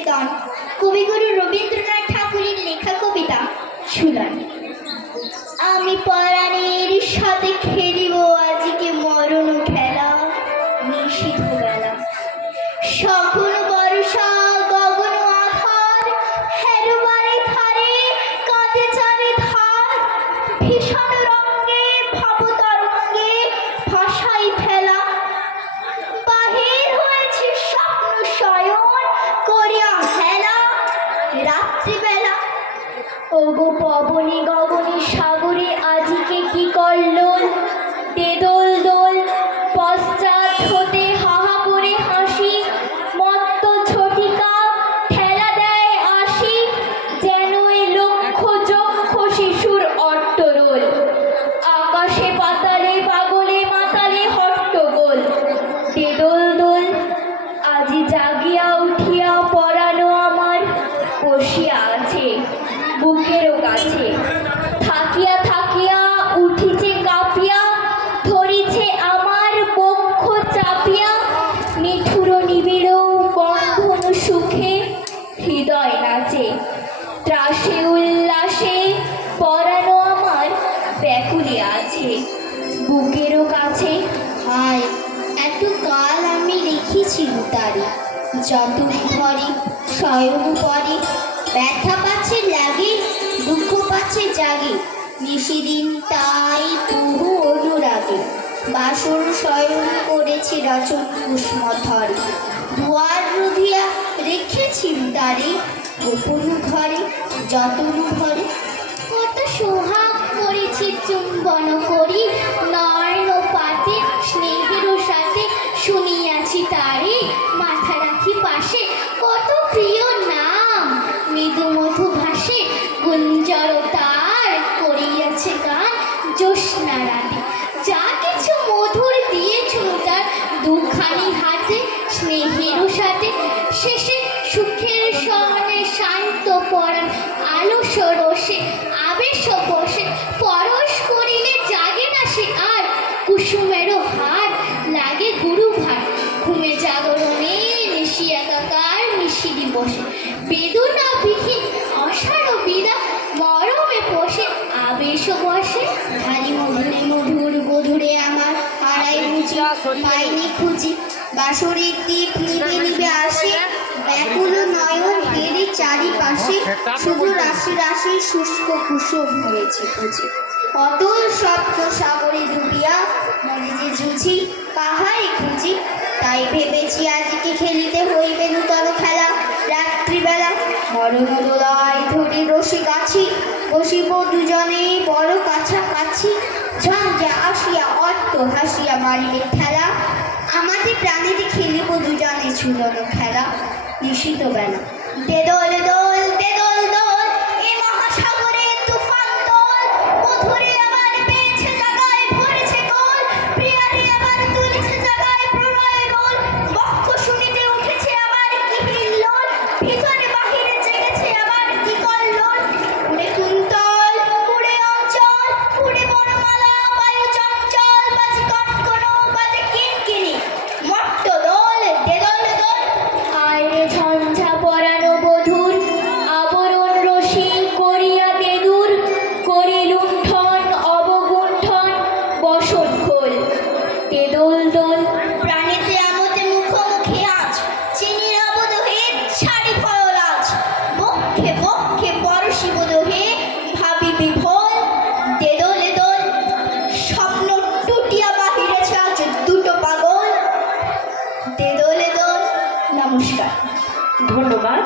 নিবেদন কবিগুরু রবীন্দ্রনাথ ঠাকুরের লেখা কবিতা ঝুলন। আমি পরাণের সাথে খেলিব আজকে মরণ খেলা, নিষিদ্ধ বেলা। সঘন বর্ষা গগন আধার, হেরবারে ধারে কাঁদে চারে ধার। ভীষণ রঙ্গে ভাবতরঙ্গে ভাষাই ফেলা। বাহির হয়েছে স্বপ্ন শয়ন করিয়া হেলা। রাত্রিবেলা ওগো পবনে গগনে সাগরে আজিকে কি করলোল। দে দোল দোল পশ্চাৎ হতে হাহা করে হাসি। মত্ত ঝটিকা ঠেলা দেয় আসি, যেন এ লক্ষ যক্ষ শিশুর অট্টরোল। আকাশে পাতালে পাগলে মাতালে হট্টগোল। দে দোল দোল আজি জাগিয়া উঠিয়া পরানো আমার বসিয়া আছে বুকেরও কাছে। থাকিয়া থাকিয়া উঠিছে কাঁপিয়া, ধরিছে আমার বক্ষ চাপিয়া। নিঠুর নিবিড় বন্ধন সুখে হৃদয় নাচে, ত্রাসে উল্লাসে পরানো আমার ব্যাকুলে আছে বুকেরও কাছে। হায় এত কাল আমি রেখেছি তারে, যতন ধরে শয়ন পরে। ব্যথা পাচ্ছে লাগে, দুঃখ পাচ্ছে জাগে, নিশিদিন তাই বহু অনুরাগে। বাসর শয়ন করেছি রচন কুষ্মধরে, দুয়ার রুধিয়া রেখেছি তারে গোপন ঘরে যতন ভরে। কত সোহাগ করেছি চুম্বন করি, নয়ন পাতে স্নেহের সাথে শুনিয়াছি তারে মাথা রাখি পাশে। কত প্রিয় নাম মৃদু মধু ভাসে, গুঞ্জর তার করিয়াছে গান জ্যোৎস্না রাতে। যা কিছু মধুর দিয়েছ তার দুখানি হাতে স্নেহের সাথে। শেষে সুখের সনে শান্ত পরাণ আলস রসে আবেশ বসে। পরশ করিলে জাগে না সে আর, কুসুমেরও হার লাগে গুরু ভার। ঘুমে জাগরণে নিশি একাকার মিশিরি বসে, বেদনা বিহীন অসার বিদা মরমে পোষে আবেশ বসে। ধারি মধুরে মধুর বধুরে আমার হারাই বুঝি পাইনি খুঁজি। বাসরের দ্বীপ নিবে নিবে আসে, ব্যাকুল নয়ন হেরে চারিপাশে। শুধু রাশি রাশি শুষ্ক কুসুম হয়েছে খুঁজি। অতল স্বপ্ন সাগরে ডুবিয়া মনে যে জুঝি কাহাই খুঁজি। তাই ভেবেছি আজকে খেলিতে হইবে নূতন খেলা। রাত্রিবেলা মরণ দোলায় ধরি রসি গাছি, বসিব দুজনে বড় কাছাকাছি। ঝঞ্ঝা আসিয়া অট্ট হাসিয়া মারিবে ঠেলা, আমাদের প্রাণীতে খেলিব দুজনে ঝুলনো খেলা। নিশিত বেলা দে দোল দোল দে দোল দোল, এ মহাসাগরে তুফান দোল। মধুরে আবার পেয়েছে জাগায় ভরেছে গোল, প্রিয়ারে আবার তুলেছে জাগায় প্রলয় রোল। বক্ষ শুনিতে উঠেছে আবার কি হিল্লোল, ভিতরে বাহিরে জেগেছে আবার কি কল্লোল। উড়ে কুন্তল উড়ে অঞ্চল, উড়ে বনমালা বায়ু চঞ্চল। বাজে কনকন বাজে কিনকিনি মট্ট দোল দে দোল দোল। আয় রে ঝঞ্ঝা পরানো বধূর, আবরণ রশি করিয়া দে দূর। করে লুণ্ঠন অবগুণ্ঠন বসন খোল, দে দোল দোল। প্রাণীতে আমতে মুখোমুখি আজ, চিনির অবদহে ছাড়ি ফল আজ। বক্ষে বক্ষে পরশিব দোহে ভাবি বিফল, দে দোলে দোল। স্বপ্ন টুটিয়া বাহিরেছে আজ দুটো পাগল, দে দোলে দোল। নমস্কার, ধন্যবাদ।